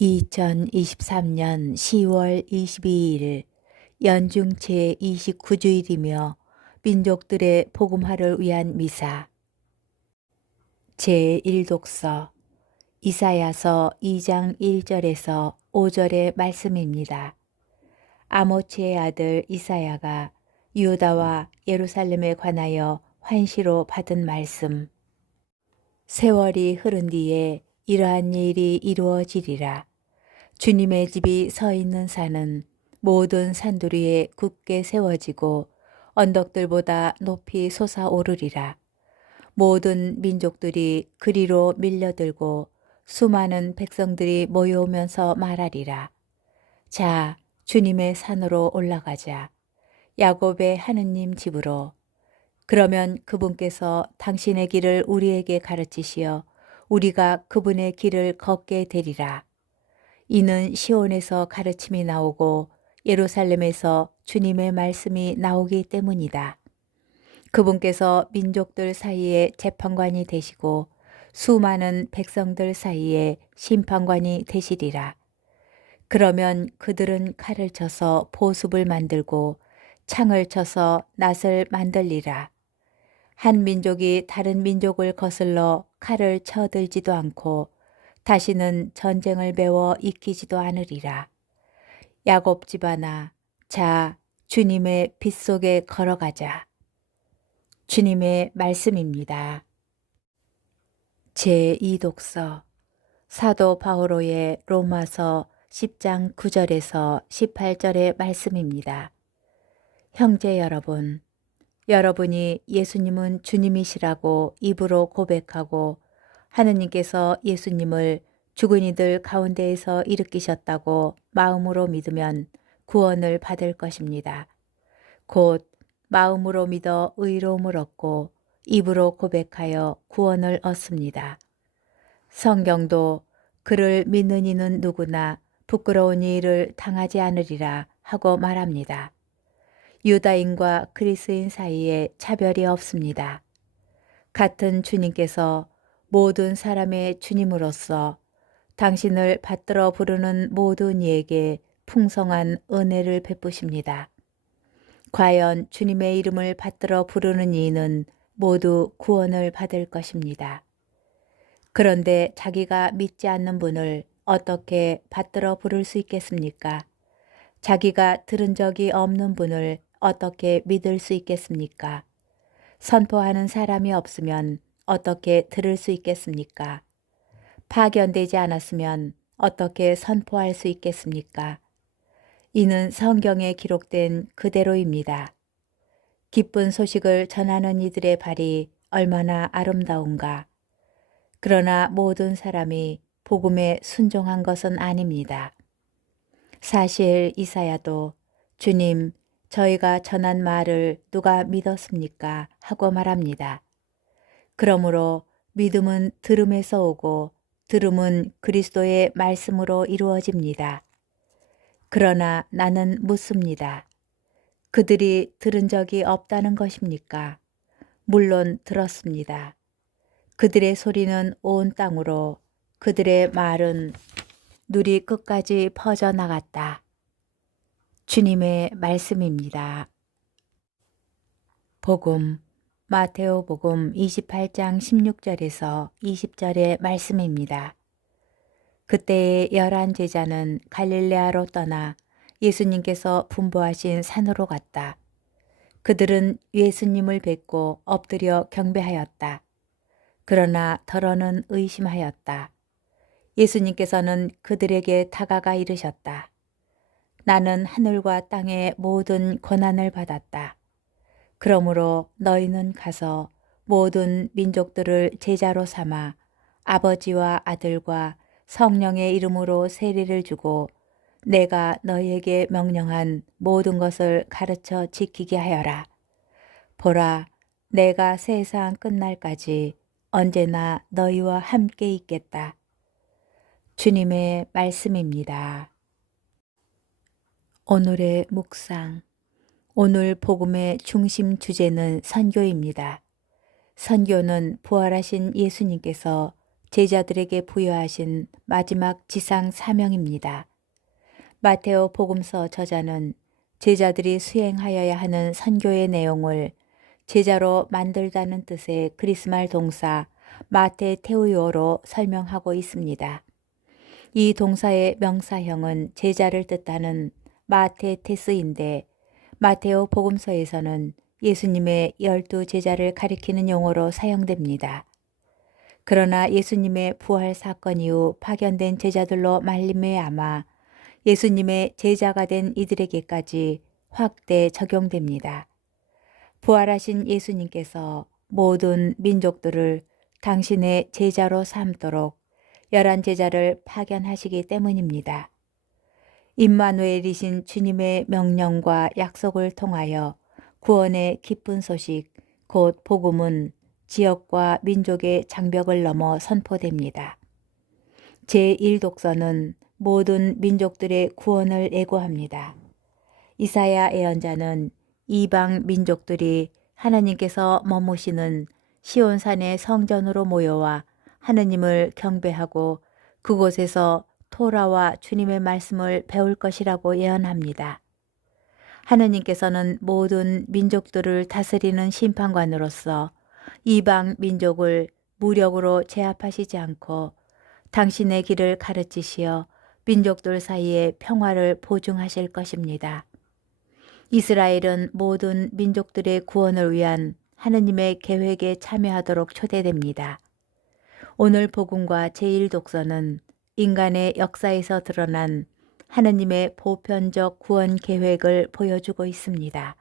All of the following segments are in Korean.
2023년 10월 22일 연중 제29주일이며 민족들의 복음화를 위한 미사 제1독서 이사야서 2장 1절에서 5절의 말씀입니다. 아모츠의 아들 이사야가 유다와 예루살렘에 관하여 환시로 받은 말씀. 세월이 흐른 뒤에 이러한 일이 이루어지리라. 주님의 집이 서 있는 산은 모든 산들 위에 굳게 세워지고 언덕들보다 높이 솟아오르리라. 모든 민족들이 그리로 밀려들고 수많은 백성들이 모여오면서 말하리라. 자, 주님의 산으로 올라가자. 야곱의 하느님 집으로. 그러면 그분께서 당신의 길을 우리에게 가르치시어 우리가 그분의 길을 걷게 되리라. 이는 시온에서 가르침이 나오고 예루살렘에서 주님의 말씀이 나오기 때문이다. 그분께서 민족들 사이에 재판관이 되시고 수많은 백성들 사이에 심판관이 되시리라. 그러면 그들은 칼을 쳐서 보습을 만들고 창을 쳐서 낫을 만들리라. 한 민족이 다른 민족을 거슬러 칼을 쳐들지도 않고 다시는 전쟁을 배워 익히지도 않으리라. 야곱 집아나, 자, 주님의 빛 속에 걸어가자. 주님의 말씀입니다. 제2독서 사도 바오로의 로마서 10장 9절에서 18절의 말씀입니다. 형제 여러분, 여러분이 예수님은 주님이시라고 입으로 고백하고 하느님께서 예수님을 죽은 이들 가운데에서 일으키셨다고 마음으로 믿으면 구원을 받을 것입니다. 곧 마음으로 믿어 의로움을 얻고 입으로 고백하여 구원을 얻습니다. 성경도 그를 믿는 이는 누구나 부끄러운 일을 당하지 않으리라 하고 말합니다. 유다인과 그리스인 사이에 차별이 없습니다. 같은 주님께서 모든 사람의 주님으로서 당신을 받들어 부르는 모든 이에게 풍성한 은혜를 베푸십니다. 과연 주님의 이름을 받들어 부르는 이는 모두 구원을 받을 것입니다. 그런데 자기가 믿지 않는 분을 어떻게 받들어 부를 수 있겠습니까? 자기가 들은 적이 없는 분을 어떻게 믿을 수 있겠습니까? 선포하는 사람이 없으면 어떻게 들을 수 있겠습니까? 파견되지 않았으면 어떻게 선포할 수 있겠습니까? 이는 성경에 기록된 그대로입니다. 기쁜 소식을 전하는 이들의 발이 얼마나 아름다운가. 그러나 모든 사람이 복음에 순종한 것은 아닙니다. 사실 이사야도 주님, 저희가 전한 말을 누가 믿었습니까? 하고 말합니다. 그러므로 믿음은 들음에서 오고 들음은 그리스도의 말씀으로 이루어집니다. 그러나 나는 묻습니다. 그들이 들은 적이 없다는 것입니까? 물론 들었습니다. 그들의 소리는 온 땅으로, 그들의 말은 누리 끝까지 퍼져나갔다. 주님의 말씀입니다. 복음, 마테오복음 28장 16절에서 20절의 말씀입니다. 그때의 11 제자는 갈릴레아로 떠나 예수님께서 분부하신 산으로 갔다. 그들은 예수님을 뵙고 엎드려 경배하였다. 그러나 더러는 의심하였다. 예수님께서는 그들에게 다가가 이르셨다. 나는 하늘과 땅의 모든 권한을 받았다. 그러므로 너희는 가서 모든 민족들을 제자로 삼아 아버지와 아들과 성령의 이름으로 세례를 주고 내가 너희에게 명령한 모든 것을 가르쳐 지키게 하여라. 보라, 내가 세상 끝날까지 언제나 너희와 함께 있겠다. 주님의 말씀입니다. 오늘의 묵상. 오늘 복음의 중심 주제는 선교입니다. 선교는 부활하신 예수님께서 제자들에게 부여하신 마지막 지상 사명입니다. 마테오 복음서 저자는 제자들이 수행하여야 하는 선교의 내용을 제자로 만들다는 뜻의 그리스말 동사 마테테우요로 설명하고 있습니다. 이 동사의 명사형은 제자를 뜻하는 마테테스인데 마테오 복음서에서는 예수님의 12 제자를 가리키는 용어로 사용됩니다. 그러나 예수님의 부활 사건 이후 파견된 제자들로 말미암아 예수님의 제자가 된 이들에게까지 확대 적용됩니다. 부활하신 예수님께서 모든 민족들을 당신의 제자로 삼도록 11 제자를 파견하시기 때문입니다. 임마누엘이신 주님의 명령과 약속을 통하여 구원의 기쁜 소식, 곧 복음은 지역과 민족의 장벽을 넘어 선포됩니다. 제1독서는 모든 민족들의 구원을 예고합니다. 이사야 예언자는 이방 민족들이 하나님께서 머무시는 시온산의 성전으로 모여와 하느님을 경배하고 그곳에서 토라와 주님의 말씀을 배울 것이라고 예언합니다. 하느님께서는 모든 민족들을 다스리는 심판관으로서 이방 민족을 무력으로 제압하시지 않고 당신의 길을 가르치시어 민족들 사이에 평화를 보증하실 것입니다. 이스라엘은 모든 민족들의 구원을 위한 하느님의 계획에 참여하도록 초대됩니다. 오늘 복음과 제1독서는 인간의 역사에서 드러난 하느님의 보편적 구원 계획을 보여주고 있습니다.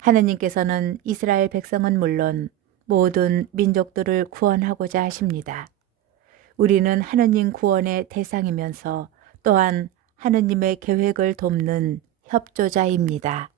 하느님께서는 이스라엘 백성은 물론 모든 민족들을 구원하고자 하십니다. 우리는 하느님 구원의 대상이면서 또한 하느님의 계획을 돕는 협조자입니다.